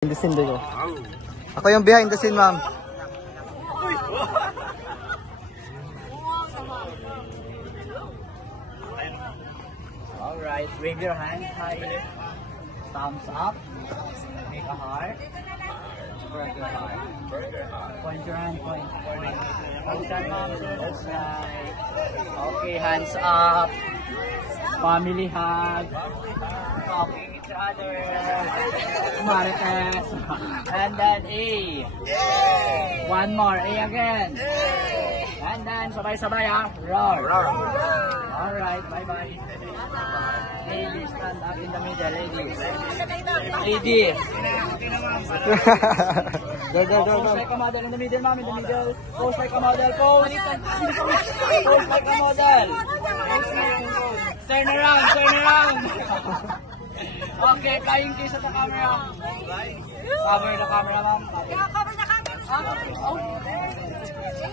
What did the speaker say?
Behind the scene ko. Ako yung behind the scene, ma'am. Alright, wave your hands high. Thumbs up. Make a heart. Spread your heart. Point your hand, point. Outside, mom. Outside. Okay, hands up. Family hug. Talking each other. Marites. And then A. One more. A again. And then sabay-sabay roar. Alright, bye-bye. Ladies, stand up in the middle, ladies. Ladies. Pose like a model in the middle, mom, in the middle. Pose like a model, pose. Pose like a model. Turn around, turn around. Okay, flying kiss at the camera. Cover the camera, mom. Cover the camera.